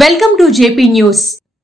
Welcome to JP news.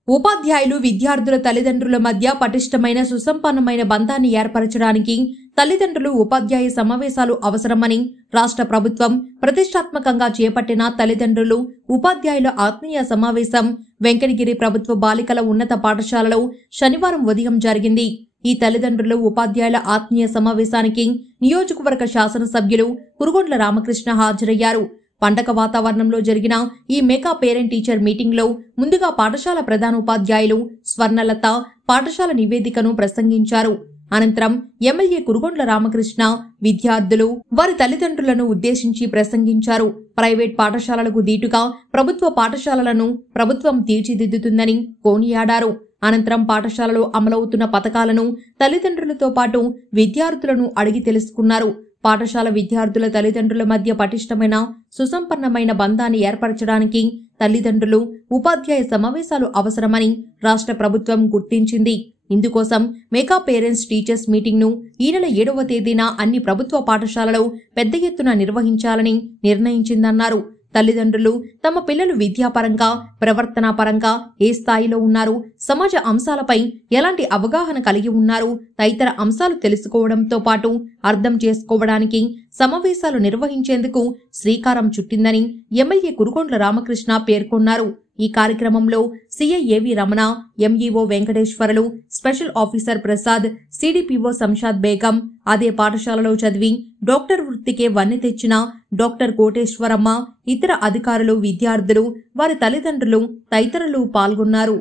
ఉపాధ్యాయులు విద్యార్థుల తల్లిదండ్రుల మధ్య పటిష్టమైన సుసంపన్నమైన బంధాన్ని ఏర్పరచడానికి తల్లిదండ్రులు ఉపాధ్యాయ సమావేశాలు అవసరమని రాష్ట్ర ప్రభుత్వం ప్రతిష్టాత్మకంగా చేపట్టిన తల్లిదండ్రులు ఉపాధ్యాయుల ఆత్మీయ సమావేశం వెంకటగిరి ప్రభుత్వ బాలికల ఉన్నత పాఠశాలలో శనివారం ఉదయం జరిగింది. ఈ తల్లిదండ్రులు ఉపాధ్యాయుల ఆత్మీయ సమావేశానికి నియోజకవర్గ శాసనసభ్యులు కురుగొండ్ల రామకృష్ణ హాజరయ్యారు. పండగ వాతావరణంలో జరిగిన ఈ మెగా పేరెంట్ టీచర్ మీటింగ్ లో ముందుగా పాఠశాల ప్రధానోపాధ్యాయులు స్వర్ణలత పాఠశాల నివేదికను ప్రసంగించారు. అనంతరం ఎమ్మెల్యే కురుగొండ్ల రామకృష్ణ విద్యార్థులు వారి తల్లిదండ్రులను ఉద్దేశించి ప్రసంగించారు. ప్రైవేట్ పాఠశాలలకు దీటుగా ప్రభుత్వ పాఠశాలలను ప్రభుత్వం తీర్చిదిద్దుతుందని కొనియాడారు. అనంతరం పాఠశాలలో అమలవుతున్న పథకాలను తల్లిదండ్రులతో పాటు విద్యార్థులను అడిగి తెలుసుకున్నారు. పాఠశాల విద్యార్థుల తల్లిదండ్రుల మధ్య పటిష్టమైన సుసంపన్నమైన బంధాన్ని ఏర్పరచడానికి తల్లిదండ్రులు ఉపాధ్యాయ సమావేశాలు అవసరమని రాష్ట్ర ప్రభుత్వం గుర్తించింది. ఇందుకోసం మెగా పేరెంట్స్ టీచర్స్ మీటింగ్ ను ఈ నెల 7వ తేదీన అన్ని ప్రభుత్వ పాఠశాలలో పెద్ద ఎత్తున నిర్వహించాలని నిర్ణయించిందన్నారు. తల్లిదండ్రులు తమ పిల్లలు విద్యాపరంగా ప్రవర్తనాపరంగా ఏ స్థాయిలో ఉన్నారు, సమాజ అంశాలపై ఎలాంటి అవగాహన కలిగి ఉన్నారు తదితర అంశాలు తెలుసుకోవడంతో పాటు అర్థం చేసుకోవడానికి సమావేశాలు నిర్వహించేందుకు శ్రీకారం చుట్టిందని ఎమ్మెల్యే కురుగొండ్ల రామకృష్ణ పేర్కొన్నారు. ఈ కార్యక్రమంలో CI AV Ramana, MEO Venkateswarulu, special officer Prasad, CDPO Shamshad Begum, అదే పాఠశాలలో చదివి డాక్టర్ వృత్తికే వన్నె తెచ్చిన డాక్టర్ కోటేశ్వరమ్మ, ఇతర అధికారులు, విద్యార్థులు, వారి తల్లిదండ్రులు తదితరులు పాల్గొన్నారు.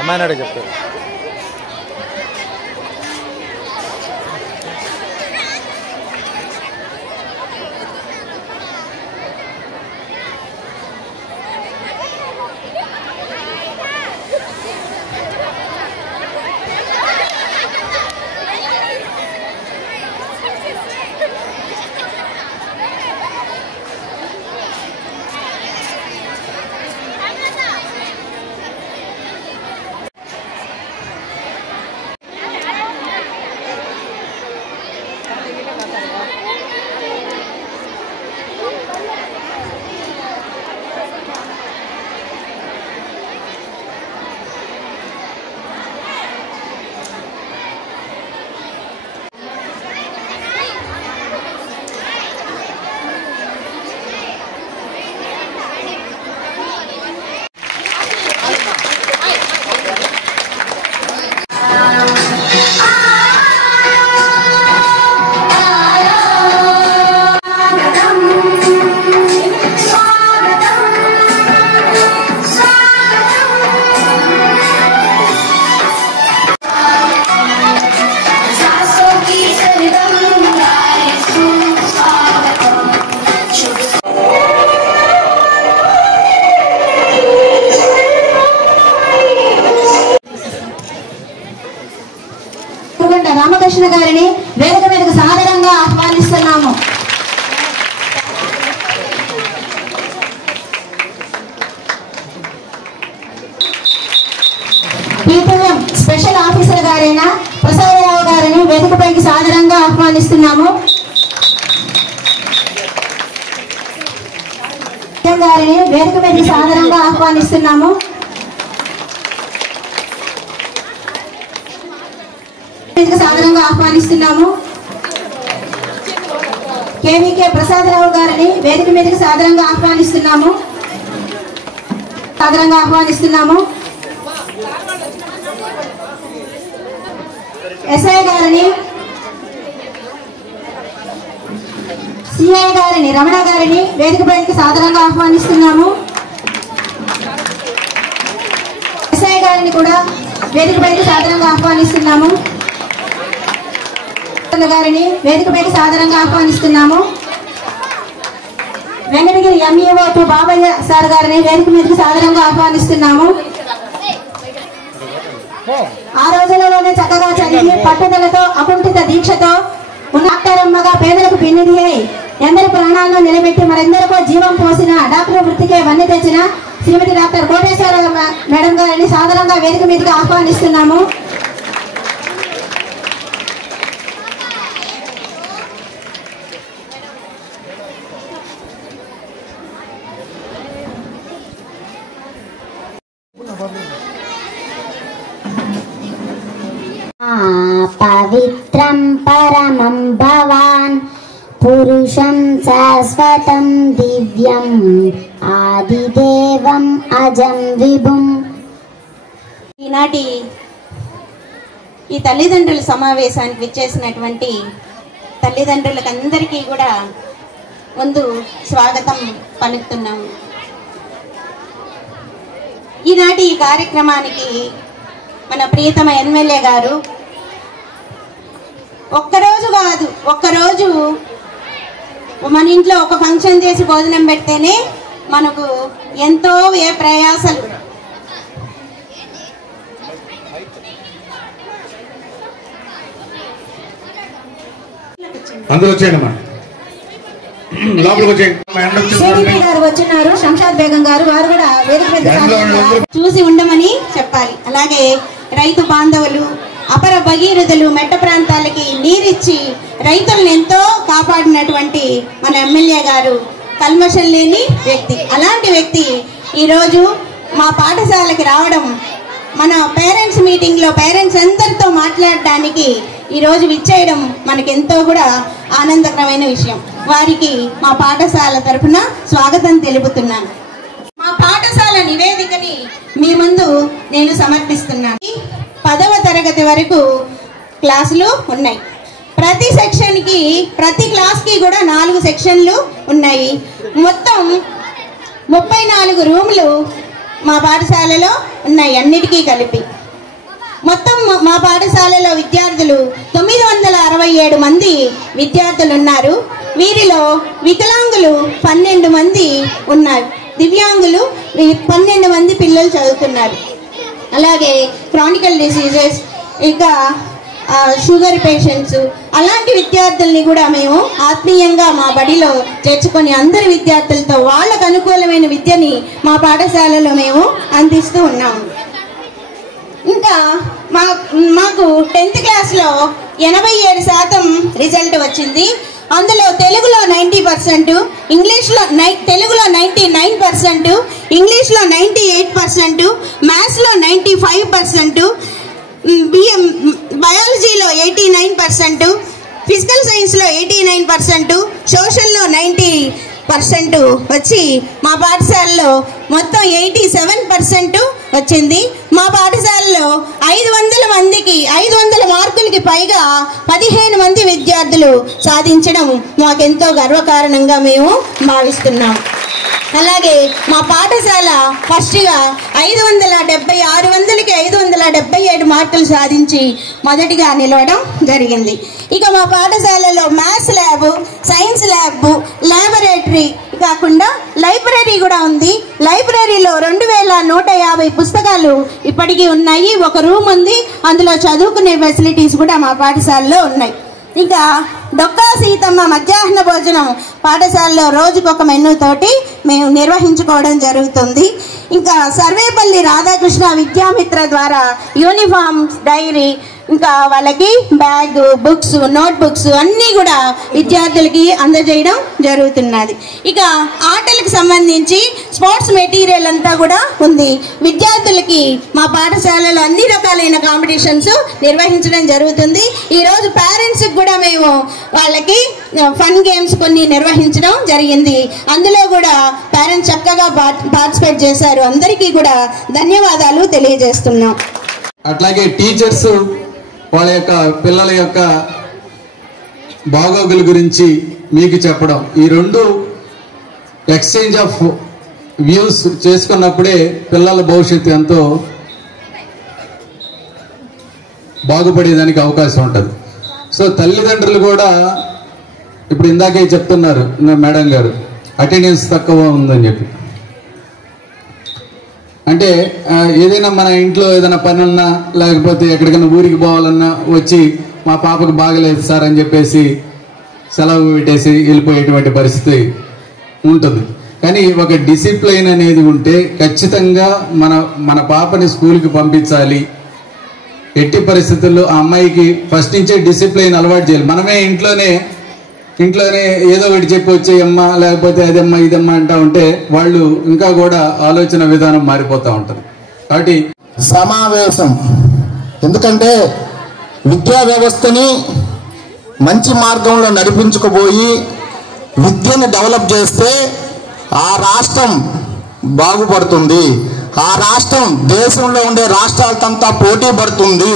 అమ్మాయినాడు చెప్తారు. రామకృష్ణ గారిని వేదిక మీదకు సాదరంగా ఆహ్వానిస్తున్నాము. పీపీఎం స్పెషల్ ఆఫీసర్ గారైన ప్రసాదరావు గారిని వేదికపైకి సాదరంగా ఆహ్వానిస్తున్నాము. గారిని వేదిక మీదకి సాదరంగా ఆహ్వానిస్తున్నాము. సాదరంగా ఆహ్వానిస్తున్నాము. కేవీకే ప్రసాదరావు గారిని వేదిక మీదకి సాదరంగా ఆహ్వానిస్తున్నాము. ఎస్ఐ గారిని సిఐ గారిని రమణ గారిని వేదికపైకి సాదరంగా ఆహ్వానిస్తున్నాము. ఎస్ఐ గారిని కూడా వేదికపైకి సాదరంగా ఆహ్వానిస్తున్నాము. గారిని వేదికపైకి సాదరంగా ఆహ్వానిస్తున్నాము. వెంకటగిరి ఎంఈఓ బాబయ్య సార్ గారిని వేదిక మీదకి సాదరంగా ఆహ్వానిస్తున్నాము. ఆ రోజులలోనే చక్కగా చదివి పట్టుదలతో అకుంఠిత దీక్షతో ఉన్నారమ్మగా పేదలకు పిన్నిది అయి ఎందరి ప్రాణాలను నిలబెట్టి మరెందరికో జీవం పోసిన డాక్టర్ వృత్తికే వన్నె తెచ్చిన శ్రీమతి డాక్టర్ కోటేశ్వర మేడం గారిని సాదరంగా వేదిక మీదకి ఆహ్వానిస్తున్నాము. పవిత్రం పరమం భవాన్ పురుషం శాశ్వతం దివ్యం ఆదిదేవం అజం విభుం. ఈనాటి ఈ తల్లిదండ్రుల సమావేశానికి విచ్చేసినటువంటి తల్లిదండ్రులకు అందరికీ కూడా ముందు స్వాగతం పలుకుతున్నాము. ఈనాటి ఈ కార్యక్రమానికి మన ప్రియతమ ఎమ్మెల్యే గారు ఒక్కరోజు కాదు, ఒక్కరోజు మన ఇంట్లో ఒక ఫంక్షన్ చేసి భోజనం పెడితేనే మనకు ఎంతో ప్రయాసలు. గారు వచ్చినారు, శంషాద్ బేగం గారు, వారు కూడా వేదిక చూసి ఉండమని చెప్పాలి. అలాగే రైతు బాంధవులు, అపర భగీరథులు, మెట్ట ప్రాంతాలకి నీరిచ్చి రైతులను ఎంతో కాపాడినటువంటి మన ఎమ్మెల్యే గారు కల్మషం లేని వ్యక్తి. అలాంటి వ్యక్తి ఈరోజు మా పాఠశాలకి రావడం, మన పేరెంట్స్ మీటింగ్లో పేరెంట్స్ అందరితో మాట్లాడడానికి ఈరోజు విచ్చేయడం మనకెంతో కూడా ఆనందకరమైన విషయం. వారికి మా పాఠశాల తరఫున స్వాగతం తెలుపుతున్నాను. మా పాఠశాల నివేదికని మీ ముందు నేను సమర్పిస్తున్నాను. 10వ తరగతి వరకు క్లాసులు ఉన్నాయి. ప్రతి సెక్షన్కి, ప్రతి క్లాస్కి కూడా 4 సెక్షన్లు ఉన్నాయి. మొత్తం 34 రూములు మా పాఠశాలలో ఉన్నాయి అన్నిటికీ కలిపి. మొత్తం మా పాఠశాలలో విద్యార్థులు 967 మంది విద్యార్థులు ఉన్నారు. వీరిలో వికలాంగులు 12 మంది ఉన్నారు, దివ్యాంగులు 12 మంది పిల్లలు చదువుతున్నారు. అలాగే క్రానికల్ డిసీజెస్, ఇంకా షుగర్ పేషెంట్స్, అలాంటి విద్యార్థుల్ని కూడా మేము ఆత్మీయంగా మా బడిలో చేర్చుకొని అందరి విద్యార్థులతో వాళ్ళకు అనుకూలమైన విద్యని మా పాఠశాలలో మేము అందిస్తూ ఉన్నాము. ఇంకా మాకు 10th క్లాస్లో 87% రిజల్ట్ వచ్చింది. అందులో తెలుగులో 90%, తెలుగులో 99%, ఇంగ్లీష్లో 98%, మ్యాథ్స్లో 95%, బయాలజీలో 89%, ఫిజికల్ సైన్స్లో 89%, సోషల్లో 90% వచ్చి మా పాఠశాలలో మొత్తం 87% వచ్చింది. మా పాఠశాలలో 500 మార్కులకి పైగా 15 మంది విద్యార్థులు సాధించడం మాకెంతో గర్వకారణంగా మేము భావిస్తున్నాం. అలాగే మా పాఠశాల ఫస్ట్గా 600కి 577 మార్కులు సాధించి మొదటిగా నిలవడం జరిగింది. ఇక మా పాఠశాలలో maths lab, science lab, laboratory కాకుండా లైబ్రరీ కూడా ఉంది. లైబ్రరీలో 2150 పుస్తకాలు ఇప్పటికీ ఉన్నాయి. ఒక రూమ్ ఉంది, అందులో చదువుకునే ఫెసిలిటీస్ కూడా మా పాఠశాలలో ఉన్నాయి. ఇంకా డొక్కా సీతమ్మ మధ్యాహ్న భోజనం పాఠశాలలో రోజుకొక మెనూ తోటి మేము నిర్వహించుకోవడం జరుగుతుంది. ఇంకా సర్వేపల్లి రాధాకృష్ణ విద్యామిత్ర ద్వారా యూనిఫామ్స్, డైరీ, ఇంకా వాళ్ళకి బ్యాగ్, బుక్స్, నోట్ బుక్స్ అన్నీ కూడా విద్యార్థులకి అందజేయడం జరుగుతున్నది. ఇక ఆటలకు సంబంధించి స్పోర్ట్స్ మెటీరియల్ అంతా కూడా ఉంది. విద్యార్థులకి మా పాఠశాలలో అన్ని రకాలైన కాంపిటీషన్స్ నిర్వహించడం జరుగుతుంది. ఈరోజు పేరెంట్స్కి కూడా మేము వాళ్ళకి ఫన్ గేమ్స్ కొన్ని నిర్వహించడం జరిగింది. అందులో కూడా పేరెంట్స్ చక్కగా పార్టిసిపేట్ చేశారు. అందరికీ కూడా ధన్యవాదాలు తెలియజేస్తున్నాం. అట్లాగే టీచర్స్ వాళ్ళ యొక్క పిల్లల యొక్క బాగోగుల గురించి మీకు చెప్పడం, ఈ రెండు ఎక్స్చేంజ్ ఆఫ్ వ్యూస్ చేసుకున్నప్పుడే పిల్లల భవిష్యత్తు ఎంతో బాగుపడేదానికి అవకాశం ఉంటుంది. సో తల్లిదండ్రులు కూడా ఇప్పుడు ఇందాకే చెప్తున్నారు మేడం గారు, అటెండెన్స్ తక్కువ ఉందని చెప్పి. అంటే ఏదైనా మన ఇంట్లో ఏదైనా పని ఉన్నా లేకపోతే ఎక్కడికైనా ఊరికి పోవాలన్నా వచ్చి మా పాపకు బాగలేదు సార్ అని చెప్పేసి సెలవు పెట్టేసి వెళ్ళిపోయేటువంటి పరిస్థితి ఉంటుంది. కానీ ఒక డిసిప్లైన్ అనేది ఉంటే ఖచ్చితంగా మన పాపని స్కూల్కి పంపించాలి. ఎట్టి పరిస్థితుల్లో ఆ అమ్మాయికి ఫస్ట్ నుంచే డిసిప్లైన్ అలవాటు చేయాలి. మనమే ఇంట్లోనే ఏదో ఒకటి చెప్పి వచ్చేయమ్మా లేకపోతే అదమ్మా ఇదమ్మా అంటా ఉంటే వాళ్ళు ఇంకా కూడా ఆలోచన విధానం మారిపోతూ ఉంటుంది. కాబట్టి సమావేశం, ఎందుకంటే విద్యా వ్యవస్థని మంచి మార్గంలో నడిపించుకుపోయి విద్యను డెవలప్ చేస్తే ఆ రాష్ట్రం బాగుపడుతుంది, ఆ రాష్ట్రం దేశంలో ఉండే రాష్ట్రాలతో పోటీ పడుతుంది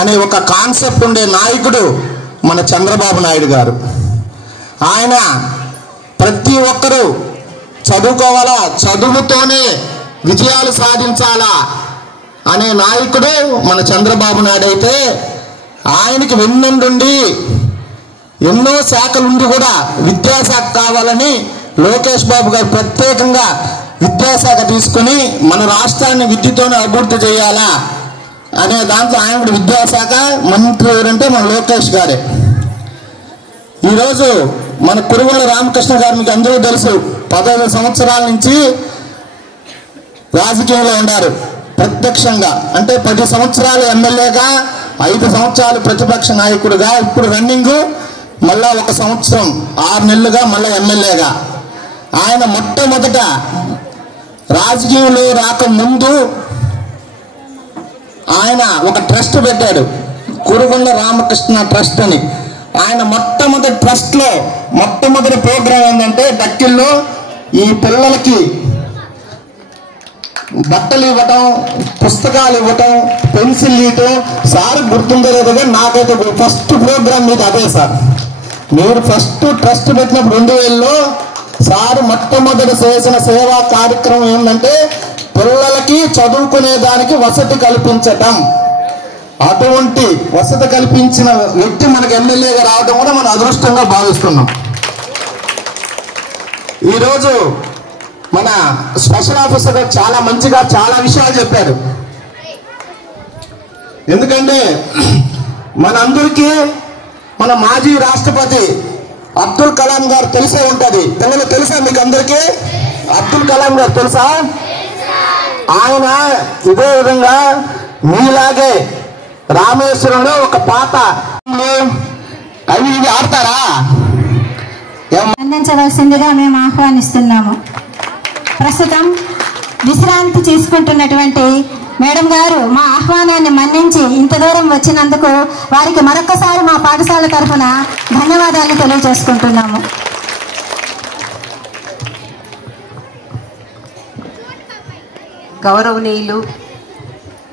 అనే ఒక కాన్సెప్ట్ ఉండే నాయకుడు మన చంద్రబాబు నాయుడు గారు. ఆయన ప్రతి ఒక్కరూ చదువుకోవాలా, చదువుతోనే విజయాలు సాధించాలా అనే నాయకుడు మన చంద్రబాబు నాయుడు అయితే, ఆయనకి వెన్నుండి ఎన్నో శాఖలుండి కూడా విద్యాశాఖ కావాలని లోకేష్ బాబు గారు ప్రత్యేకంగా విద్యాశాఖ తీసుకుని మన రాష్ట్రాన్ని విద్యతోనే అభివృద్ధి చేయాలా అనే దాంట్లో ఆయన కూడా విద్యాశాఖ మంత్రి ఎవరంటే మన లోకేష్ గారే. ఈరోజు మన కురుగొండ రామకృష్ణ గారు మీకు అందరూ తెలుసు, 15 సంవత్సరాల నుంచి రాజకీయంలో ఉన్నారు ప్రత్యక్షంగా. అంటే 10 సంవత్సరాలు ఎమ్మెల్యేగా, 5 సంవత్సరాలు ప్రతిపక్ష నాయకుడిగా, ఇప్పుడు రన్నింగ్ మళ్ళా 1 సంవత్సరం 6 నెలలుగా మళ్ళా ఎమ్మెల్యేగా. ఆయన మొట్టమొదట రాజకీయంలో రాకముందు ఆయన ఒక ట్రస్ట్ పెట్టాడు, కురుగొండ రామకృష్ణ ట్రస్ట్ అని. ఆయన మొట్టమొదటి ట్రస్ట్లో మొట్టమొదటి ప్రోగ్రాం ఏంటంటే డక్కిల్లో ఈ పిల్లలకి బట్టలు ఇవ్వటం, పుస్తకాలు ఇవ్వటం, పెన్సిల్ ఇవ్వటం. సార్ గుర్తుందో లేదో కానీ నాకైతే ఫస్ట్ ప్రోగ్రామ్ మీద అదే సార్. మీరు ఫస్ట్ ట్రస్ట్ పెట్టినప్పుడు 2000లో సార్ మొట్టమొదటి చేసిన సేవా కార్యక్రమం ఏంటంటే పిల్లలకి చదువుకునే దానికి వసతి కల్పించటం. అటువంటి వసతి కల్పించిన వ్యక్తి మనకు ఎమ్మెల్యేగా రావడం కూడా మనం అదృష్టంగా భావిస్తున్నాం. ఈరోజు మన స్పెషల్ ఆఫీసర్ చాలా మంచిగా చాలా విషయాలు చెప్పారు. ఎందుకంటే మనందరికీ మన మాజీ రాష్ట్రపతి అబ్దుల్ కలాం గారు తెలిసే ఉంటుంది. పిల్లలు తెలుసా మీకు అందరికీ? అబ్దుల్ కలాం గారు తెలుసా? ఆయన ఇదే విధంగా మీలాగే రామేశ్వరంలో ఒక పాత అవి ఇవి ఆడతారా అందించవలసిందిగా మేము ఆహ్వానిస్తున్నాము. ప్రస్తుతం విశ్రాంతి తీసుకుంటున్నటువంటి మేడం గారు మా ఆహ్వానాన్ని మన్నించి ఇంత దూరం వచ్చినందుకు వారికి మరొకసారి మా పాఠశాల తరఫున ధన్యవాదాలు తెలియజేసుకుంటున్నాము. గౌరవనీయులు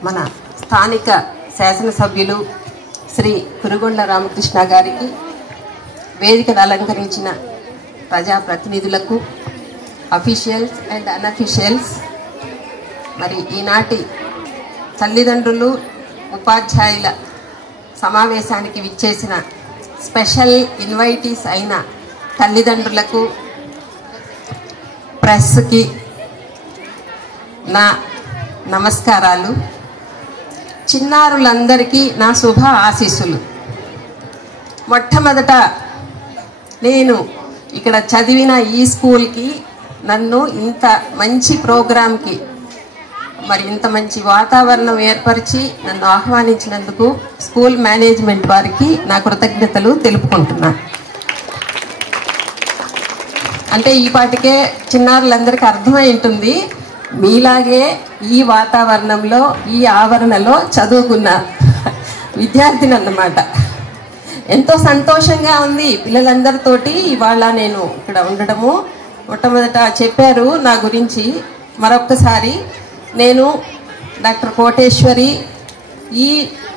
మన స్థానిక శాసనసభ్యులు శ్రీ కురుగొండ రామకృష్ణ గారికి, వేదికను అలంకరించిన ప్రజాప్రతినిధులకు, అఫీషియల్స్ అండ్ అన్అఫీషియల్స్, మరి ఈనాటి తల్లిదండ్రులు ఉపాధ్యాయుల సమావేశానికి విచ్చేసిన స్పెషల్ ఇన్వైటీస్ అయిన తల్లిదండ్రులకు, ప్రెస్కి నా నమస్కారాలు. చిన్నారులందరికీ నా శుభ ఆశీస్సులు. మొట్టమొదట నేను ఇక్కడ చదివిన ఈ స్కూల్కి, నన్ను ఇంత మంచి ప్రోగ్రాంకి, మరి ఇంత మంచి వాతావరణం ఏర్పరిచి నన్ను ఆహ్వానించినందుకు స్కూల్ మేనేజ్మెంట్ వారికి నా కృతజ్ఞతలు తెలుపుకుంటున్నాను. అంటే ఈ పాటికే చిన్నారులందరికీ అర్థమై ఉంటుంది, మీలాగే ఈ వాతావరణంలో ఈ ఆవరణలో చదువుకున్న విద్యార్థిని అన్నమాట. ఎంతో సంతోషంగా ఉంది పిల్లలందరితోటి ఇవాళ నేను ఇక్కడ ఉండడము. మొట్టమొదట చెప్పారు నా గురించి. మరొక్కసారి నేను డాక్టర్ కోటేశ్వరి, ఈ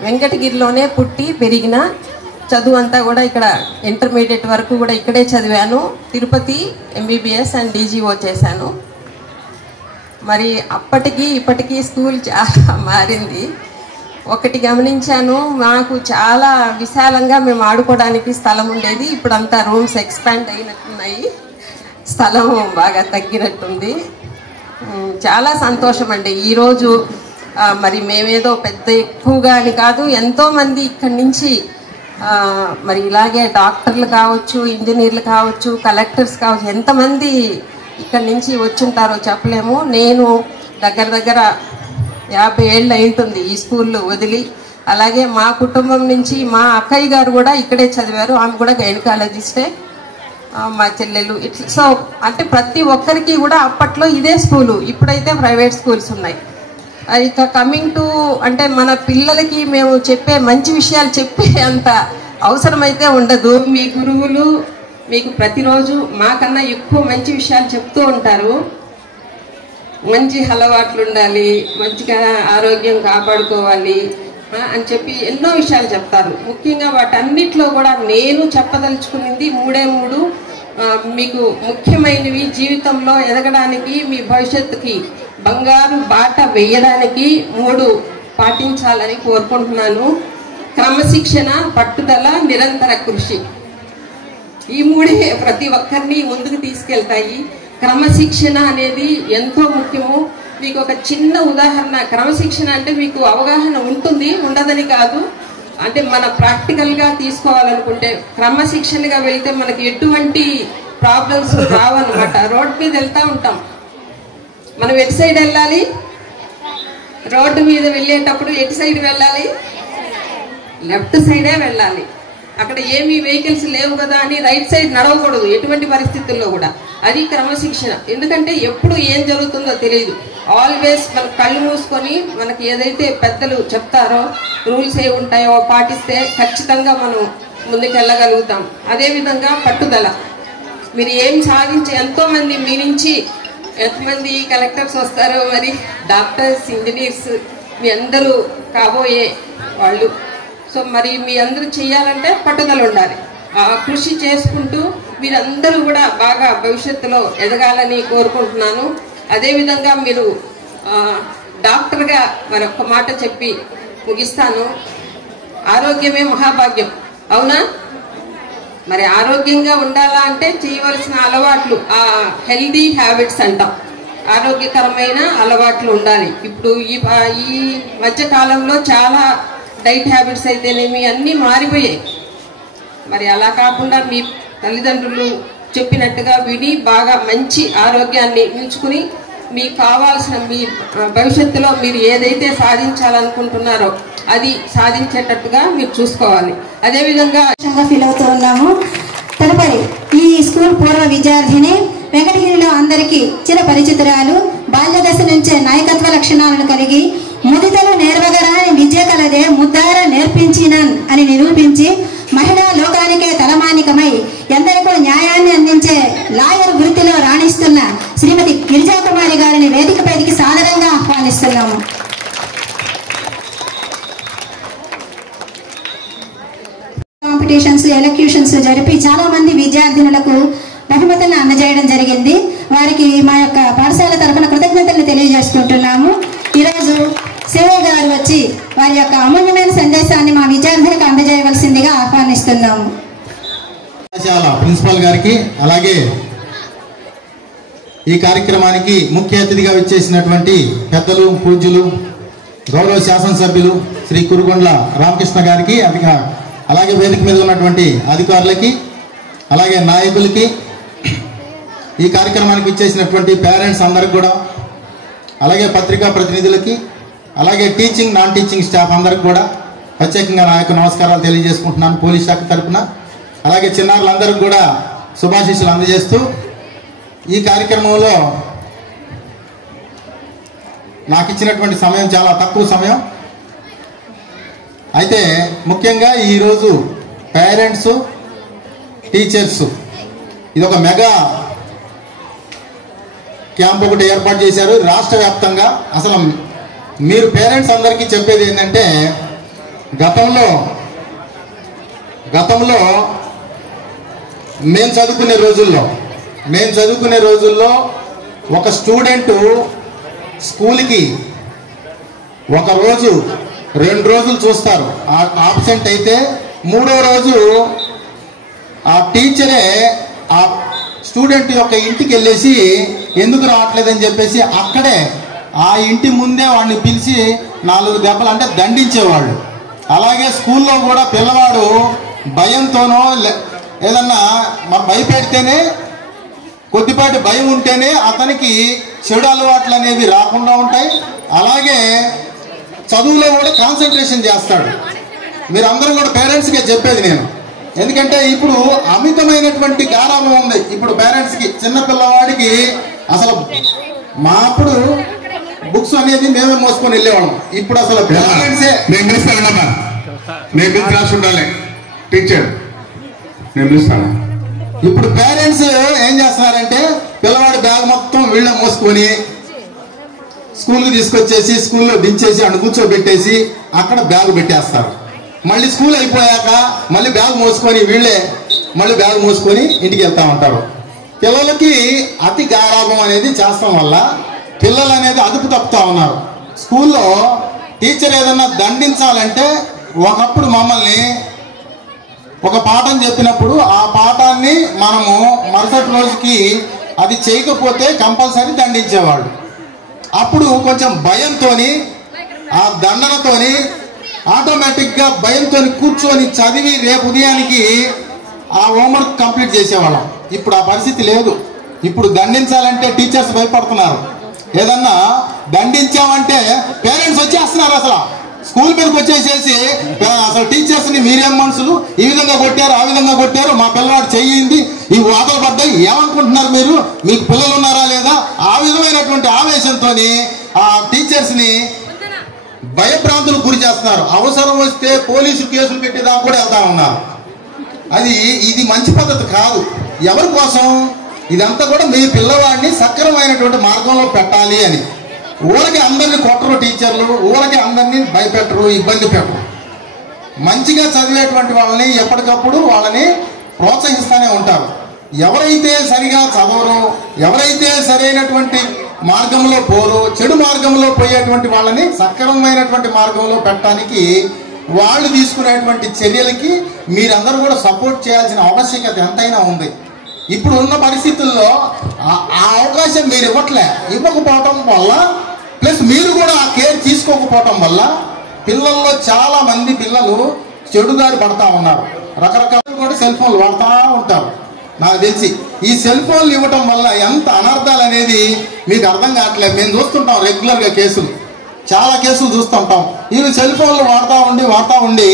వెంకటగిరిలోనే పుట్టి పెరిగిన చదువు అంతా కూడా ఇక్కడ ఇంటర్మీడియట్ వరకు కూడా ఇక్కడే చదివాను. తిరుపతి MBBS అండ్ DGO చేశాను. మరి అప్పటికి ఇప్పటికీ స్కూల్ చాలా మారింది. ఒకటి గమనించాను, మాకు చాలా విశాలంగా మేము ఆడుకోవడానికి స్థలం ఉండేది. ఇప్పుడు అంతా రూమ్స్ ఎక్స్పాండ్ అయినట్టున్నాయి, స్థలం బాగా తగ్గినట్టుంది. చాలా సంతోషం అండి. ఈరోజు మరి మేమేదో పెద్ద ఎక్కువగా అని కాదు, ఎంతోమంది ఇక్కడి నుంచి మరి ఇలాగే డాక్టర్లు కావచ్చు, ఇంజనీర్లు కావచ్చు, కలెక్టర్స్ కావచ్చు, ఎంతమంది ఇక్కడి నుంచి వచ్చుంటారో చెప్పలేము. నేను దగ్గర 50 ఏళ్ళు అయింటుంది ఈ స్కూల్లో వదిలి. అలాగే మా కుటుంబం నుంచి మా అక్కయ్య గారు కూడా ఇక్కడే చదివారు, ఆమె కూడా గైనకాలజిస్టే, మా చెల్లెలు ఇట్లా. సో అంటే ప్రతి ఒక్కరికి కూడా అప్పట్లో ఇదే స్కూలు, ఇప్పుడైతే ప్రైవేట్ స్కూల్స్ ఉన్నాయి. ఇక కమింగ్ టు అంటే మన పిల్లలకి మేము చెప్పే మంచి విషయాలు చెప్పే అంత అవసరమైతే ఉండదు. మీ గురువులు మీకు ప్రతిరోజు మాకన్నా ఎక్కువ మంచి విషయాలు చెప్తూ ఉంటారు. మంచి అలవాట్లు ఉండాలి, మంచిగా ఆరోగ్యం కాపాడుకోవాలి అని చెప్పి ఎన్నో విషయాలు చెప్తారు. ముఖ్యంగా వాటన్నిటిలో కూడా నేను చెప్పదలుచుకున్నది 3 మీకు ముఖ్యమైనవి. జీవితంలో ఎదగడానికి, మీ భవిష్యత్తుకి బంగారు బాట వేయడానికి 3 పాటించాలని కోరుకుంటున్నాను. క్రమశిక్షణ, పట్టుదల, నిరంతర కృషి. ఈ 3 ప్రతి ఒక్కరిని ముందుకు తీసుకెళ్తాయి. క్రమశిక్షణ అనేది ఎంతో ముఖ్యము. మీకు ఒక చిన్న ఉదాహరణ, క్రమశిక్షణ అంటే మీకు అవగాహన ఉంటుంది, ఉండదని కాదు. అంటే మన ప్రాక్టికల్గా తీసుకోవాలనుకుంటే క్రమశిక్షణగా వెళ్తే మనకి ఎటువంటి ప్రాబ్లమ్స్ రావన్నమాట. రోడ్ మీద వెళ్తూ ఉంటాం, మనం ఎటు సైడ్ వెళ్ళాలి? రోడ్డు మీద వెళ్ళేటప్పుడు ఎటు సైడ్ వెళ్ళాలి? లెఫ్ట్ సైడే వెళ్ళాలి. అక్కడ ఏమీ వెహికల్స్ లేవు కదా అని రైట్ సైడ్ నడవకూడదు ఎటువంటి పరిస్థితుల్లో కూడా. అది క్రమశిక్షణ. ఎందుకంటే ఎప్పుడు ఏం జరుగుతుందో తెలియదు. ఆల్వేస్ మనం కళ్ళు మూసుకొని మనకి ఏదైతే పెద్దలు చెప్తారో, రూల్స్ ఏ ఉంటాయో పాటిస్తే ఖచ్చితంగా మనం ముందుకు వెళ్ళగలుగుతాం. అదేవిధంగా పట్టుదల. మీరు ఏం సాధించి, ఎంతోమంది మీ నుంచి ఎంతమంది కలెక్టర్స్ వస్తారో, మరి డాక్టర్స్, ఇంజనీర్స్ మీ అందరూ కాబోయే వాళ్ళు. సో మరి మీ అందరూ చేయాలంటే పట్టుదల ఉండాలి. కృషి చేసుకుంటూ మీరందరూ కూడా బాగా భవిష్యత్తులో ఎదగాలని కోరుకుంటున్నాను. అదేవిధంగా మీరు డాక్టర్గా మరొక మాట చెప్పి ముగిస్తాను. ఆరోగ్యమే మహాభాగ్యం, అవునా? మరి ఆరోగ్యంగా ఉండాలా అంటే చేయవలసిన అలవాట్లు, హెల్దీ హ్యాబిట్స్ అంటాం. ఆరోగ్యకరమైన అలవాట్లు ఉండాలి. ఇప్పుడు ఈ మధ్య కాలంలో చాలా డైట్ హ్యాబిట్స్ అయితేనేమి అన్నీ మారిపోయాయి. మరి అలా కాకుండా మీ తల్లిదండ్రులు చెప్పినట్టుగా విని బాగా మంచి ఆరోగ్యాన్ని ఉంచుకుని మీకు కావాల్సిన మీ భవిష్యత్తులో మీరు ఏదైతే సాధించాలనుకుంటున్నారో అది సాధించేటట్టుగా మీరు చూసుకోవాలి. అదేవిధంగా ఫీల్ అవుతూ ఉన్నాము. తదుపరి ఈ స్కూల్ పూర్వ విద్యార్థిని వెంకటగిరిలో అందరికీ చిరపరిచితురాలు. బాల్య దశ నుంచే నాయకత్వ లక్షణాలను కలిగి ముదితలు నేర్వగరాని విద్య కలదే ముద్దార నేర్పించినన్ అని నిరూపించి మహిళా లోకానికే తలమానికమై ఎందరికో న్యాయాన్ని అందించే లాయర్ వృత్తిలో రాణిస్తున్న శ్రీమతి గిరిజాకుమారి గారిని వేదికపైకి సాదరంగా ఆహ్వానిస్తున్నాము. కాంపిటీషన్స్, ఎలక్యూషన్స్ జరిపి చాలా మంది విద్యార్థినులకు బహుమతులను అందజేయడం జరిగింది. వారికి మా యొక్క పాఠశాల తరఫున కృతజ్ఞతలు తెలియజేసుకుంటున్నాము. ఈరోజు శివయ్య గారు వచ్చి వారి యొక్క అమూల్యమైన సందేశాన్ని మా విద్యార్థులకు అందజేయవలసిందిగా ఆహ్వానిస్తున్నాము. ప్రిన్సిపాల్ గారికి, అలాగే ఈ కార్యక్రమానికి ముఖ్య అతిథిగా విచ్చేసినటువంటి పెద్దలు, పూజ్యులు, గౌరవ శాసనసభ్యులు శ్రీ కురుగొండ్ల రామకృష్ణ గారికి, అలాగే వేదిక మీద ఉన్నటువంటి అధికారులకి, అలాగే నాయకులకి, ఈ కార్యక్రమానికి విచ్చేసినటువంటి పేరెంట్స్ అందరికి కూడా, అలాగే పత్రికా ప్రతినిధులకి, అలాగే టీచింగ్, నాన్ టీచింగ్ స్టాఫ్ అందరికి కూడా ప్రత్యేకంగా నా యొక్క నమస్కారాలు తెలియజేసుకుంటున్నాను పోలీస్ శాఖ తరఫున. అలాగే చిన్నారులందరికీ కూడా శుభాశీస్సులు అందజేస్తూ, ఈ కార్యక్రమంలో నాకు ఇచ్చినటువంటి సమయం చాలా తక్కువ సమయం. అయితే ముఖ్యంగా ఈరోజు పేరెంట్స్, టీచర్స్ ఇది ఒక మెగా క్యాంప్ ఒకటి ఏర్పాటు చేశారు రాష్ట్ర వ్యాప్తంగా. అసలు మీరు పేరెంట్స్ అందరికీ చెప్పేది ఏంటంటే, గతంలో మేము చదువుకునే రోజుల్లో ఒక స్టూడెంటు స్కూల్కి ఒక రోజు 2 రోజులు చూస్తారు. ఆబ్సెంట్ అయితే 3వ రోజు ఆ టీచరే ఆ స్టూడెంట్ యొక్క ఇంటికి వెళ్ళేసి ఎందుకు రావట్లేదని చెప్పేసి అక్కడే ఆ ఇంటి ముందే వాడిని పిలిచి 4 దెబ్బలు అంటే దండించేవాళ్ళు. అలాగే స్కూల్లో కూడా పిల్లవాడు భయంతోనో ఏదన్నా భయపెడితేనే కొద్దిపాటి భయం ఉంటేనే అతనికి చెడు అలవాట్లు అనేవి రాకుండా ఉంటాయి. అలాగే చదువులో కూడా కాన్సన్ట్రేషన్ చేస్తాడు. మీరు అందరూ కూడా పేరెంట్స్కే చెప్పేది నేను, ఎందుకంటే ఇప్పుడు అమితమైనటువంటి గారాబం ఉంది ఇప్పుడు పేరెంట్స్కి. చిన్న పిల్లవాడికి అసలు మా అప్పుడు బుక్స్ అనేది మేమే మోసుకొని వెళ్ళేవాళ్ళం. ఇప్పుడు అసలు పేరెంట్సే నేను పిలుస్తానమ్మా, నేను పిలిచి ఉండాలి టీచర్, నేను పిలుస్తాను. ఇప్పుడు పేరెంట్స్ ఏం చేస్తున్నారంటే పిల్లవాడి బ్యాగ్ మొత్తం వీళ్ళ మోసుకొని స్కూల్కి తీసుకొచ్చేసి స్కూల్లో దించేసి అక్కడ కూర్చోబెట్టేసి అక్కడ బ్యాగ్ పెట్టేస్తారు. మళ్ళీ స్కూల్ అయిపోయాక మళ్ళీ బ్యాగ్ మోసుకొని వీళ్ళే మళ్ళీ బ్యాగ్ మోసుకొని ఇంటికి వెళ్తా ఉంటారు. పిల్లలకి అతి గారాబం అనేది చేస్తాం వల్ల పిల్లలు అనేది అదుపు తప్పుతా ఉన్నారు. స్కూల్లో టీచర్ ఏదన్నా దండించాలంటే ఒకప్పుడు మమ్మల్ని ఒక పాఠం చెప్పినప్పుడు ఆ పాఠాన్ని మనము మరుసటి రోజుకి అది చేయకపోతే కంపల్సరీ దండించేవాళ్ళు. అప్పుడు కొంచెం భయంతోని ఆ దండనతోని ఆటోమేటిక్గా భయంతో కూర్చొని చదివి రేపు ఉదయానికి ఆ హోంవర్క్ కంప్లీట్ చేసేవాళ్ళం. ఇప్పుడు ఆ పరిస్థితి లేదు. ఇప్పుడు దండించాలంటే టీచర్స్ భయపడుతున్నారు. ఏదన్నా దండించామంటే పేరెంట్స్ వచ్చేస్తున్నారు. అసలు స్కూల్ మీదకి వచ్చేసేసి అసలు టీచర్స్ని మీరేం మనుషులు ఈ విధంగా కొట్టారు ఆ విధంగా కొట్టారు, మా పిల్లవాడు చెయ్యింది, ఈ వాతలు పడ్డాయి, ఏమనుకుంటున్నారు మీరు, మీకు పిల్లలు ఉన్నారా లేదా, ఆ విధమైనటువంటి ఆవేశంతో ఆ టీచర్స్ని భయభ్రాంతులకు గురి చేస్తున్నారు. అవసరం వస్తే పోలీసు కేసులు పెట్టేదాకా కూడా వెళ్తా ఉన్నారు. ఇది మంచి పద్ధతి కాదు. ఎవరి కోసం ఇదంతా కూడా మీ పిల్లవాడిని సక్రమైనటువంటి మార్గంలో పెట్టాలి అని. ఊరికి అందరినీ కొట్టరు టీచర్లు, ఊరికి అందరినీ భయపెట్టరు, ఇబ్బంది పెట్టరు. మంచిగా చదివేటువంటి వాళ్ళని ఎప్పటికప్పుడు వాళ్ళని ప్రోత్సహిస్తూనే ఉంటారు. ఎవరైతే సరిగా చదవరో, ఎవరైతే సరైనటువంటి మార్గంలో పోరో, చెడు మార్గంలో పోయేటువంటి వాళ్ళని సక్రమమైనటువంటి మార్గంలో పెట్టడానికి వాళ్ళు తీసుకునేటువంటి చర్యలకి మీరందరూ కూడా సపోర్ట్ చేయాల్సిన ఆవశ్యకత ఎంతైనా ఉంది. ఇప్పుడు ఉన్న పరిస్థితుల్లో ఆ అవకాశం మీరు ఇవ్వకపోవటం వల్ల, ప్లస్ మీరు కూడా ఆ కేర్ తీసుకోకపోవటం వల్ల పిల్లల్లో చాలా మంది పిల్లలు చెడుదారి పడతా ఉన్నారు. రకరకాలు కూడా సెల్ ఫోన్లు వాడుతూ ఉంటారు. నాకు తెలిసి ఈ సెల్ ఫోన్లు ఇవ్వటం వల్ల ఎంత అనర్థాలు అనేది మీకు అర్థం కావట్లేదు. మేము చూస్తుంటాం రెగ్యులర్గా కేసులు, చాలా కేసులు చూస్తుంటాం. వీళ్ళు సెల్ ఫోన్లు వాడుతూ ఉండి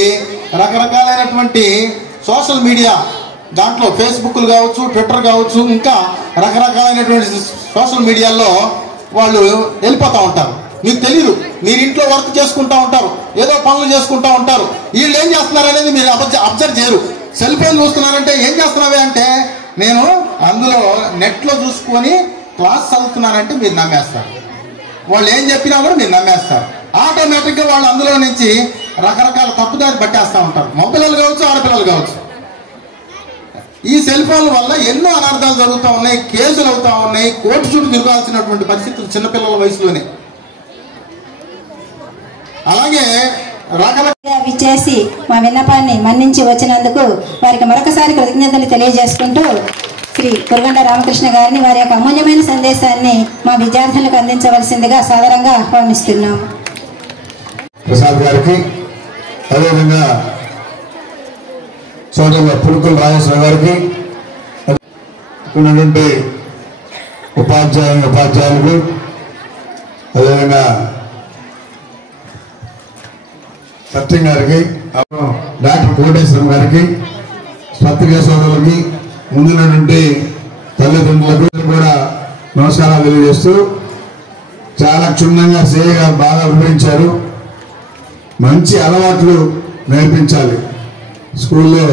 రకరకాలైనటువంటి సోషల్ మీడియా దాంట్లో ఫేస్బుక్లు కావచ్చు, ట్విట్టర్ కావచ్చు, ఇంకా రకరకాలైనటువంటి సోషల్ మీడియాలో వాళ్ళు వెళ్ళిపోతూ ఉంటారు. మీకు తెలియదు, మీరు ఇంట్లో వర్క్ చేసుకుంటూ ఉంటారు, ఏదో పనులు చేసుకుంటూ ఉంటారు. వీళ్ళు ఏం చేస్తున్నారు అనేది మీరు అబ్జర్వ్ చేయరు. సెల్ ఫోన్ చూస్తున్నారంటే ఏం చేస్తున్నావే అంటే నేను అందులో నెట్లో చూసుకొని క్లాస్ చదువుతున్నానంటే మీరు నమ్మేస్తారు. వాళ్ళు ఏం చెప్పినా కూడా మీరు నమ్మేస్తారు. ఆటోమేటిక్గా వాళ్ళు అందులో నుంచి రకరకాల తప్పుదారి పట్టేస్తూ ఉంటారు. మగపిల్లలు కావచ్చు, ఆడపిల్లలు కావచ్చు. ఈ సెల్ ఫోన్ల వల్ల ఎన్నో అనర్థాలు జరుగుతూ ఉన్నాయి, కేసులు అవుతా ఉన్నాయి, కోర్టు చుట్టూ తిరగాల్సినటువంటి పరిస్థితులు చిన్నపిల్లల వయసులోనే. అలాగే విచ్చేసి మా విన్నపాన్ని మన్నించి వచ్చినందుకు వారికి మరొకసారి కృతజ్ఞతలు తెలియజేసుకుంటూ శ్రీ కురుగొండ రామకృష్ణ గారిని వారి యొక్క అమూల్యమైన సందేశాన్ని మా విద్యార్థులకు అందించవలసిందిగా సాదరంగా ఆహ్వానిస్తున్నాం. ప్రసాద్ గారికి, అదేవిధంగా సోదరుల పులుకుల రాజేశ్వర గారికి, ఉన్నటువంటి ఉపాధ్యాయులకు, అదేవిధంగా సత్యం గారికి, డాక్టర్ కోటేశ్వరం గారికి, పత్రికా సోదరులకి, ముందున్నటువంటి తల్లిదండ్రులకు కూడా నమస్కారాలు తెలియజేస్తూ చాలా క్షుణ్ణంగా సిఐ గారు బాగా వివరించారు. మంచి అలవాట్లు నేర్పించాలి స్కూల్లో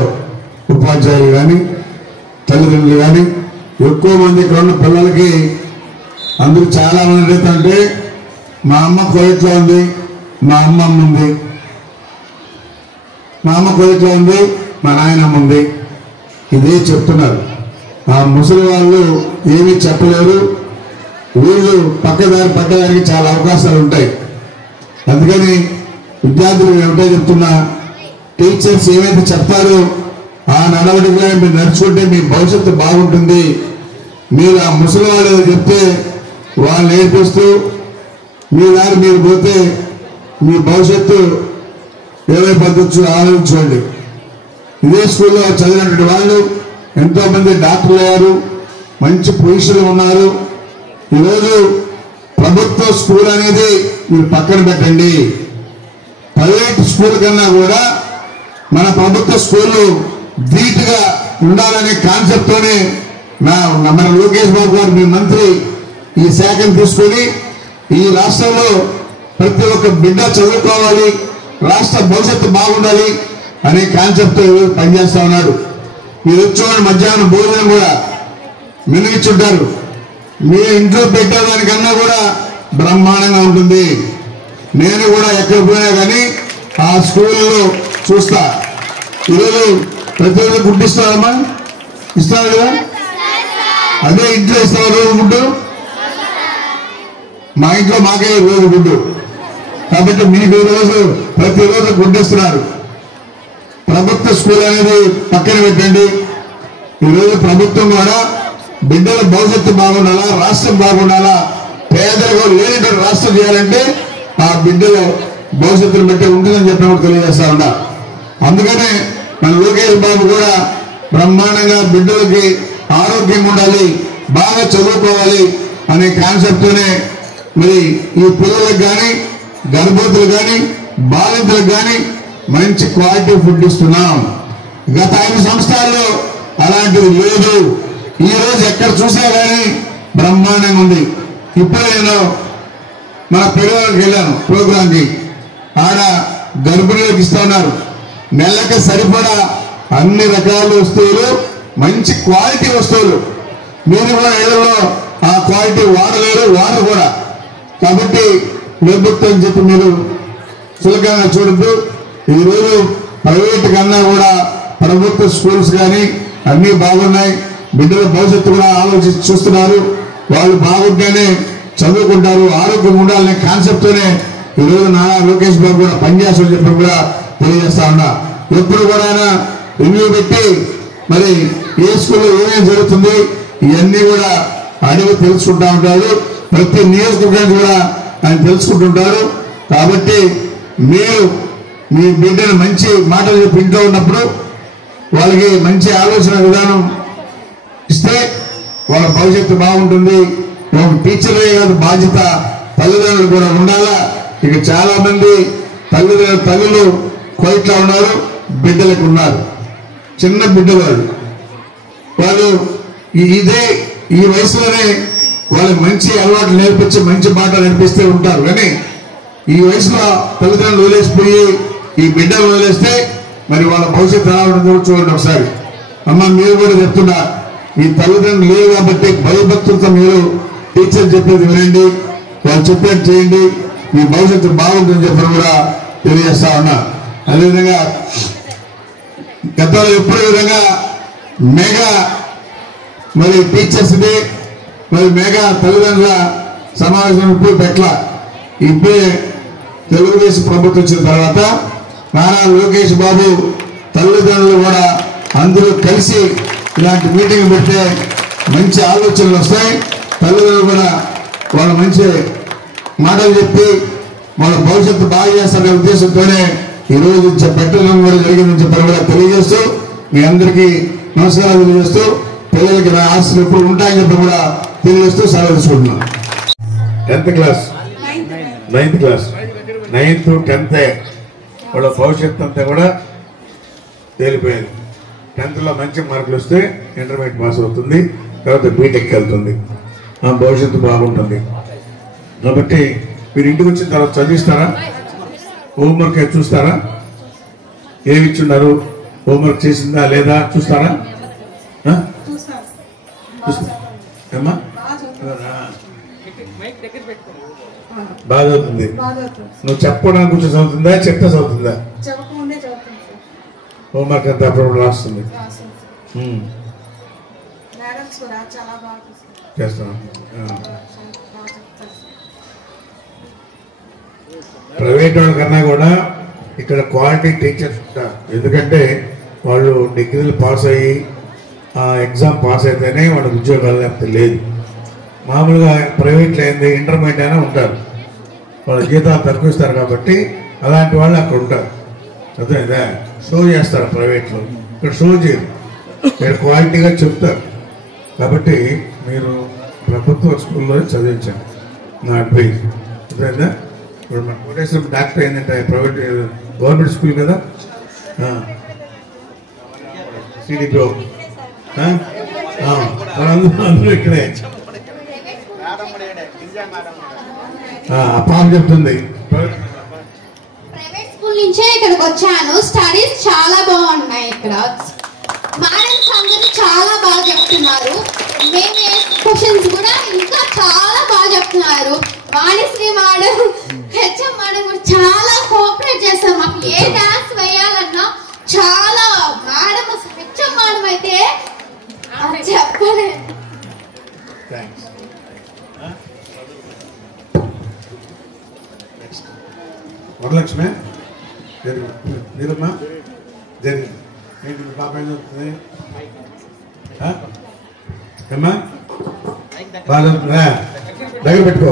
ఉపాధ్యాయులు కానీ తల్లిదండ్రులు కానీ. ఎక్కువ మంది ఇక్కడ ఉన్న పిల్లలకి అందరూ చాలా మంది ఏంటంటే మా అమ్మ కోయిట్లో ఉంది, మా అమ్మమ్మ ఉంది, మా అమ్మ కోయిట్లో ఉంది, మా నాయనమ్మ ఉంది, ఇదే చెప్తున్నారు. ఆ ముసలి వాళ్ళు ఏమీ చెప్పలేరు, వీళ్ళు పక్కదారికి చాలా అవకాశాలు ఉంటాయి. అందుకని విద్యార్థులు ఏమిటో చెప్తున్నా, టీచర్స్ ఏమైతే చెప్తారో ఆ నడవడికలో మీరు నడుచుకుంటే మీ భవిష్యత్తు బాగుంటుంది. మీరు ఆ ముసలి వాళ్ళు చెప్తే వాళ్ళు నేర్పిస్తూ మీ దారి మీరు పోతే మీ భవిష్యత్తు ఏమైపోతుందో ఆలోచించండి. ఇదే స్కూల్లో చదివినటువంటి వాళ్ళు ఎంతో మంది డాక్టర్లు అయ్యారు, మంచి పొజిషన్లు ఉన్నారు. ఈరోజు ప్రభుత్వ స్కూల్ అనేది మీరు పక్కన పెట్టండి, ప్రైవేట్ స్కూల్ కన్నా కూడా మన ప్రభుత్వ స్కూళ్ళు ధీటుగా ఉండాలనే కాన్సెప్ట్ తోనే మన లోకేష్ బాబు గారు మీ మంత్రి ఈ శాఖను తీసుకొని ఈ రాష్ట్రంలో ప్రతి ఒక్క బిడ్డ చదువుకోవాలి, రాష్ట్ర భవిష్యత్తు బాగుండాలి అనే కాన్సెప్ట్ పనిచేస్తా ఉన్నాడు. మీరు వచ్చేవాడు మధ్యాహ్నం భోజనం కూడా మెనుగిచ్చుంటారు, మీ ఇంట్లో పెట్టేదానికన్నా కూడా బ్రహ్మాండంగా ఉంటుంది. నేను కూడా ఎక్కడ పోయినా కానీ ఆ స్కూల్లో చూస్తా. ఈరోజు ప్రతిరోజు గుడ్డు ఇస్తారమ్మా, ఇస్తారు కదా, అదే ఇంట్లో ఇస్తారు రోజు గుడ్డు. మా ఇంట్లో మాకే రోజు గుడ్డు, కాబట్టి మీకు రోజు ప్రతిరోజు గుడ్డు ఇస్తున్నారు. ప్రభుత్వ స్కూల్ అనేది పక్కన పెట్టండి. ఈరోజు ప్రభుత్వం కూడా బిడ్డల భవిష్యత్తు బాగుండాలా, రాష్ట్రం బాగుండాలా, పేదరికం లేనటువంటి రాష్ట్రం చేయాలంటే ఆ బిడ్డల భవిష్యత్తును బట్టి ఉంటుందని చెప్పినప్పుడు తెలియజేస్తా ఉన్నా. అందుకనే మన లోకేష్ బాబు కూడా బ్రహ్మాండంగా బిడ్డలకి ఆరోగ్యంగా ఉండాలి, బాగా చదువుకోవాలి అనే కాన్సెప్ట్తోనే మరి ఈ పిల్లలకు కానీ గర్భవతులకు కానీ బాలింతలకు కానీ మంచి క్వాలిటీ ఫుడ్ ఇస్తున్నాం. గత 5 సంవత్సరాల్లో అలాంటిది లేదు. ఈ రోజు ఎక్కడ చూసినా కానీ బ్రహ్మాండంగా ఉంది. ఇప్పుడు నేను మన పిల్లలకి వెళ్ళాను ప్రోగ్రాంకి, ఆడ గర్భిణీలకు ఇస్తా ఉన్నారు. నెలకి సరిపడా అన్ని రకాల వస్తువులు, మంచి క్వాలిటీ వస్తువులు. మీరు కూడా ఏళ్ళలో ఆ క్వాలిటీ వాడలేరు, వాడరు కూడా. కాబట్టి ప్రభుత్వం చెప్పి మీరు సులభంగా చూడద్దు. ఈరోజు ప్రైవేట్ కన్నా కూడా ప్రభుత్వ స్కూల్స్ కానీ అన్నీ బాగున్నాయి. బిడ్డల భవిష్యత్తు కూడా ఆలోచించి చూస్తున్నారు. వాళ్ళు బాగుంటేనే చదువుకుంటారు, ఆరోగ్యం ఉండాలనే కాన్సెప్ట్తోనే ఈరోజు నారా లోకేష్ బాబు కూడా పనిచేస్తామని చెప్పి కూడా తెలియజేస్తా ఉన్నా. ఎప్పుడు కూడా రివ్యూ పెట్టి మరి ఏ స్కూల్లో ఏమేమి జరుగుతుంది ఇవన్నీ కూడా అడిగి తెలుసుకుంటా ఉంటాడు. ప్రతి నియోజకవర్గాన్ని కూడా ఆయన తెలుసుకుంటుంటారు. కాబట్టి మీరు మీ బిడ్డను మంచి మాటలు చెప్పి ఇంట్లో ఉన్నప్పుడు వాళ్ళకి మంచి ఆలోచన విధానం ఇస్తే వాళ్ళ భవిష్యత్తు బాగుంటుంది. ఒక టీచర్లే కాదు, బాధ్యత తల్లిదండ్రులు కూడా ఉండాలా. ఇక చాలా మంది తల్లులు కోయిట్లా ఉన్నారు, బిడ్డలకు ఉన్నారు, చిన్న బిడ్డలు. వాళ్ళు ఈ వయసులోనే వాళ్ళకి మంచి అలవాట్లు నేర్పించి మంచి మాట నేర్పిస్తే ఉంటారు. కానీ ఈ వయసులో తల్లిదండ్రులు వదిలేసిపోయి ఈ బిడ్డలు వదిలేస్తే మరి వాళ్ళ భవిష్యత్తు ఎలా ఉంటుందో చూడండి ఒకసారి. అమ్మ మీరు కూడా చెప్తున్నా, మీ తల్లిదండ్రులు లేవు కాబట్టి భయభక్తులతో మీరు టీచర్ చెప్పేది వినండి, వాళ్ళు చెప్పేది చేయండి, మీ భవిష్యత్తు బాగుంటుందని చెప్పని కూడా తెలియజేస్తా ఉన్నా. అదేవిధంగా గతంలో ఎప్పుడూ విధంగా మెగా మరి టీచర్స్ డే మరి మెగా తల్లిదండ్రుల సమావేశం ఇప్పుడు పెట్టాల. ఇప్పుడే తెలుగుదేశం ప్రభుత్వం వచ్చిన తర్వాత నారా లోకేష్ బాబు తల్లిదండ్రులు కూడా అందరూ కలిసి ఇలాంటి మీటింగ్ పెడితే మంచి ఆలోచనలు వస్తాయి. తల్లిదండ్రులు కూడా వాళ్ళ మంచి మాటలు చెప్పి వాళ్ళ భవిష్యత్తు బాగా చేస్తారనే ఉద్దేశంతోనే ఈరోజు పెట్టడం కూడా జరిగిందని చెప్పి కూడా తెలియజేస్తూ మీ అందరికీ నమస్కారాలు తెలియజేస్తూ పిల్లలకి నా ఆశలు ఎప్పుడు ఉంటాయని చెప్పి కూడా తెలియజేస్తూ సెలవు తీసుకుంటున్నాను. 10th class 9th class 9th 10th వాళ్ళ భవిష్యత్తు అంతా కూడా తేలిపోయింది. 10th మంచి మార్కులు వస్తే ఇంటర్మీడియట్ పాస్ అవుతుంది, తర్వాత బీటెక్ వెళ్తుంది, ఆ భవిష్యత్తు బాగుంటుంది. కాబట్టి మీరు ఇంటికి వచ్చిన తర్వాత చదివిస్తారా, హోంవర్క్ చూస్తారా, ఏమి ఇచ్చున్నారు, హోంవర్క్ చేసిందా లేదా చూస్తారా? ఏమ్మా బాగా చదువుతుంది. నువ్వు చెప్పడానికి కొంచెం చదువుతుందా, చెప్తే చదువుతుందా? హోంవర్క్ అంతా అప్పుడు రాస్తుంది. చేస్తాను. ప్రైవేట్ వాళ్ళకన్నా కూడా ఇక్కడ క్వాలిటీ టీచర్స్ ఉంటారు. ఎందుకంటే వాళ్ళు డిగ్రీలు పాస్ అయ్యి ఎగ్జామ్ పాస్ అయితేనే వాళ్ళకి ఉద్యోగాలు లేకపోతే లేదు. మామూలుగా ప్రైవేట్లో ఏంది ఇంటర్మీడియట్ అయినా ఉంటారు, వాళ్ళ జీతాలు తక్కువ ఇస్తారు కాబట్టి అలాంటి వాళ్ళు అక్కడ ఉంటారు. అర్థమైందా? షో చేస్తారు ప్రైవేట్లో, ఇక్కడ షో చేయరు, ఇక్కడ క్వాలిటీగా చెప్తారు. కాబట్టి మీరు ప్రభుత్వ స్కూల్లో చదివించండి నా అడ్వైజ్. అర్థమైందా? ఇప్పుడు మన కోటేశ్వరం డాక్టర్ ఏంటంటే ప్రైవేట్ గవర్నమెంట్ స్కూల్ కదా, సిడిపో అందరూ ఇక్కడే. పాప చెప్తుంది ప్రైవేట్ స్కూల్ నుంచే ఇక్కడికి వచ్చాను. స్టడీస్ చాలా బాగున్నాయి. ఇక్కడ మేడమ్స్ అందరూ చాలా బాగా చెప్తున్నారు. మేము క్వశ్చన్స్ కూడా ఇంకా చాలా బాగా చెప్తున్నారు. వాణిశ్రీ మేడం, హెచ్ఎం మేడం కూడా చాలా కోఆపరేట్ చేస్తారు. మాకు ఏ డాన్స్ వేయాలన్నా చాలా మేడం, హెచ్ఎం మేడం అయితే చెప్పలేదు. వరలక్ష్మి నీరమ్మా జరిగింది ఏంటి మీ పాప ఏం చెప్తుంది? ఏమ్మా బాగా చదువుతుందా? దగ్గర పెట్టుకో.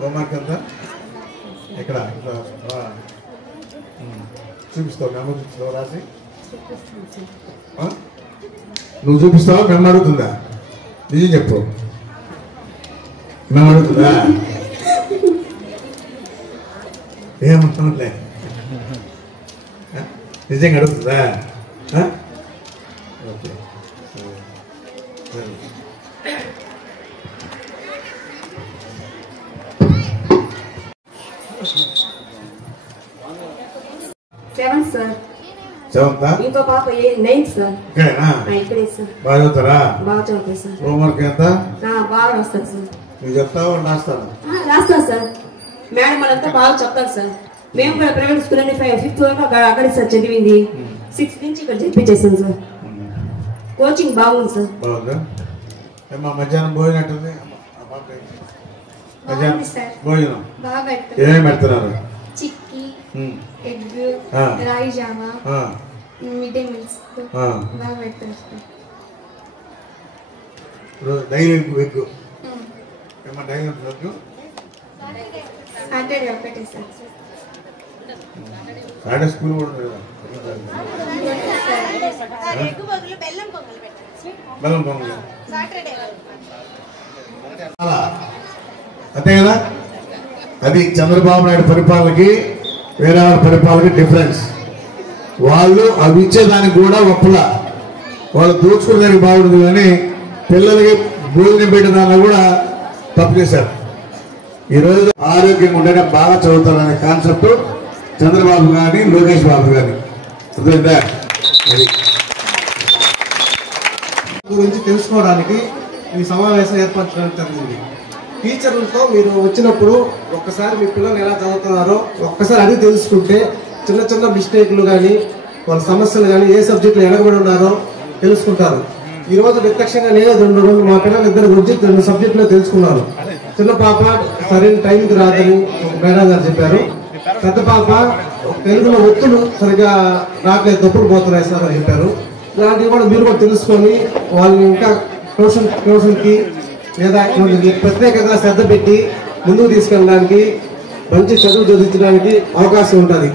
హోంవర్క్ అంతా ఇక్కడ చూపిస్తావు, మేము చూపిస్తావు రాసి. నువ్వు చూపిస్తావా మేము అడుగుతుందా? నిజం చెప్పు, మేము అడుగుతుందా? ఏమంటున్నాలే, నిజంగా అడుగుతుందా? ఓకే. 7th sir. 7th? ఇంకో పాప 9th సార్. ఇక్కడేనా? ఇక్కడే సార్. బాగా చదువుతారా? బాగా చదువుతారు సార్. హోంవర్క్ ఎంత? బాగా రాస్తారు సార్. నువ్వు చెప్తావా రాస్తాను? రాస్తారు సార్. మేడం వాళ్ళంతా బాగా చెప్తారు సార్. మేము కూడా ప్రైవేట్ స్కూల్ అని 5th వరకు అక్కడే సార్ చదివింది. 6th నుంచి ఇక్కడ చెప్పించేసాను సార్. కోచింగ్ బాగుంది సార్. బాగుందా? ఏమా మధ్యాహ్నం భోజనం ఎట్టుంది? మధ్యాహ్నం భోజనం ఏమేమి పెడుతున్నారు? చిక్కీ, ఎగ్, రాయి జామా, మిడ్ డే మీల్స్ బాగా పెడతారు. డైలీ ఎగ్ ఏమా డైలీ ఎగ్? సాటర్డే ఒకటే సార్. సాటర్డే స్కూల్ కూడా ఉంది కదా? బెల్లం పొంగల్ అంతే కదా? అది చంద్రబాబు నాయుడు పరిపాలనకి వేరే వాళ్ళ పరిపాలనకి డిఫరెన్స్. వాళ్ళు అవి ఇచ్చేదానికి కూడా ఒప్పల, వాళ్ళు దోచుకునేదానికి బాగుండదు కానీ పిల్లలకి భోజనం పెట్టేదాన్ని కూడా తప్పు చేశారు. ఈరోజు ఆరోగ్యంగా ఉంటేనే బాగా చదువుతారనే కాన్సెప్ట్ చంద్రబాబు కానీ లోకేష్ బాబు కానీ అర్థమైందా? గురించి తెలుసుకోవడానికి ఈ సమావేశం ఏర్పరచడం జరిగింది. టీచర్లతో మీరు వచ్చినప్పుడు ఒక్కసారి మీ పిల్లలు ఎలా చదువుతున్నారో ఒక్కసారి అది తెలుసుకుంటే చిన్న చిన్న మిస్టేక్లు కానీ వాళ్ళ సమస్యలు కానీ ఏ సబ్జెక్టులు వెనకబడి ఉన్నారో తెలుసుకుంటారు. ఈరోజు ప్రత్యక్షంగా నేను 2 రోజులు మా పిల్లలు 2 గురించి 2 సబ్జెక్టులో తెలుసుకున్నాను. చిన్న పాప సరైన టైంకి రాదని మేడం గారు చెప్పారు. పెద్ద పాప తెలుగులో ఒత్తులు సరిగా రాట్లేదు, తప్పుడు పోతున్నాయి సార్ అని చెప్పారు. ఇలాంటివి కూడా మీరు కూడా తెలుసుకొని వాళ్ళని ఇంకా ట్యూషన్కి లేదా ప్రత్యేకంగా శ్రద్ధ పెట్టి ముందుకు తీసుకెళ్ళడానికి మంచి చదువు చదివించడానికి అవకాశం ఉంటుంది.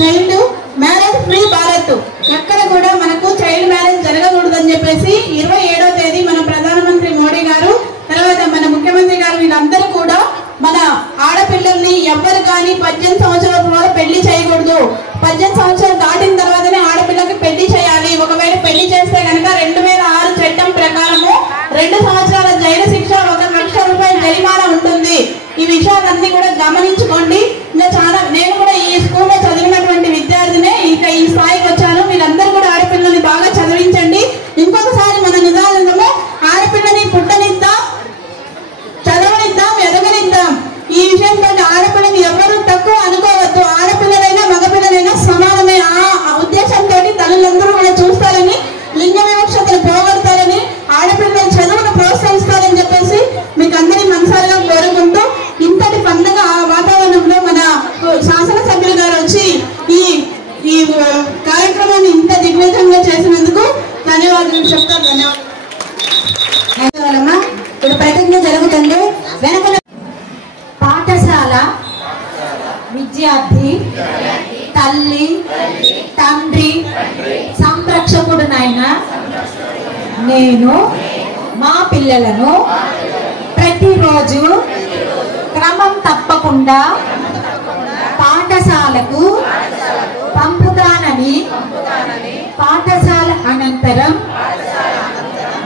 చైల్డ్ మ్యారేజ్ ఫ్రీ భారత్, ఎక్కడ కూడా మనకు చైల్డ్ మ్యారేజ్ జరగకూడదని చెప్పేసి 27వ తేదీ మన ప్రధానమంత్రి మోడీ గారు, తర్వాత మన ముఖ్యమంత్రి గారు వీళ్ళందరూ కూడా మన ఆడపిల్లల్ని ఎవ్వరు కానీ 18 సంవత్సరాల తర్వాత పెళ్లి చేయకూడదు, 18 సంవత్సరాలు దాటిన తర్వాతనే ఆడపిల్లకి పెళ్లి చేయాలి. ఒకవేళ పెళ్లి చేస్తే కనుక 2006 చట్టం ప్రకారము 2 సంవత్సరాల జైలు శిక్ష, 1 లక్ష రూపాయల జరిమానా ఉంటుంది. ఈ విషయాలన్నీ కూడా గమనించుకోండి. ఇంకా కార్యక్రమాన్ని ఇంత దిగ్విజయంగా చేసినందుకు ధన్యవాదాలు చెప్తాను. ధన్యవాదాలమ్మా. ఇప్పుడు ప్రతిజ్ఞ జరుగుతుంది. వెనక పాఠశాల విద్యార్థి తల్లి తండ్రి సంరక్షకుడునైనా నేను మా పిల్లలను ప్రతిరోజు క్రమం తప్పకుండా పాఠశాలకు పంపుతానని పాఠశాల అనంతరం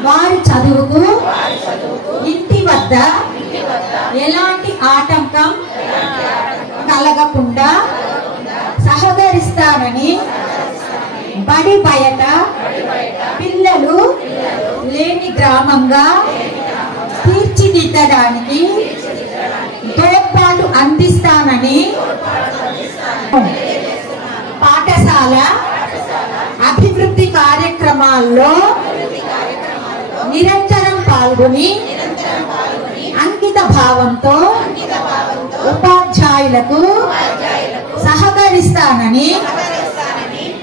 వారి చదువుకు ఇంటి వద్ద ఎలాంటి ఆటంకం కలగకుండా సహకరిస్తానని బడి బయట పిల్లలు లేని గ్రామంగా తీర్చిదిద్దడానికి తోడ్పాటు అందిస్తానని పాఠశాల అభివృద్ధి కార్యక్రమాల్లో నిరంతరం పాల్గొని అంకిత భావంతో ఉపాధ్యాయులకు సహకరిస్తానని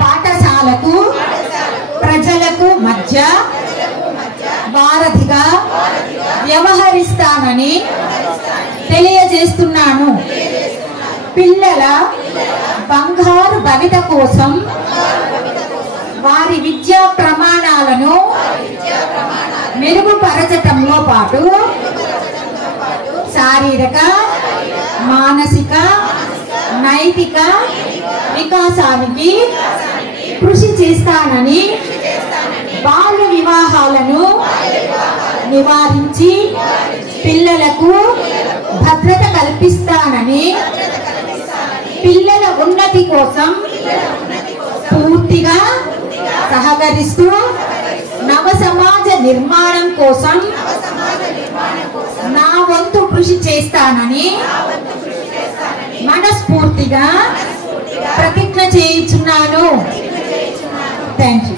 పాఠశాలకు ప్రజలకు మధ్య వారధిగా వ్యవహరిస్తానని తెలియజేస్తున్నాను. పిల్లల బంగారు భవిత కోసం వారి విద్యా ప్రమాణాలను మెరుగుపరచటంలో పాటు శారీరక మానసిక నైతిక వికాసానికి కృషి చేస్తానని బాల్య వివాహాలను నివారించి పిల్లలకు భద్రత కల్పిస్తానని పిల్లల ఉన్నతి కోసం పూర్తిగా సహకరిస్తూ నవ సమాజ నిర్మాణం కోసం నా వంతు కృషి చేస్తానని మనస్ఫూర్తిగా ప్రతిజ్ఞ చేయుచున్నాను. Thank you.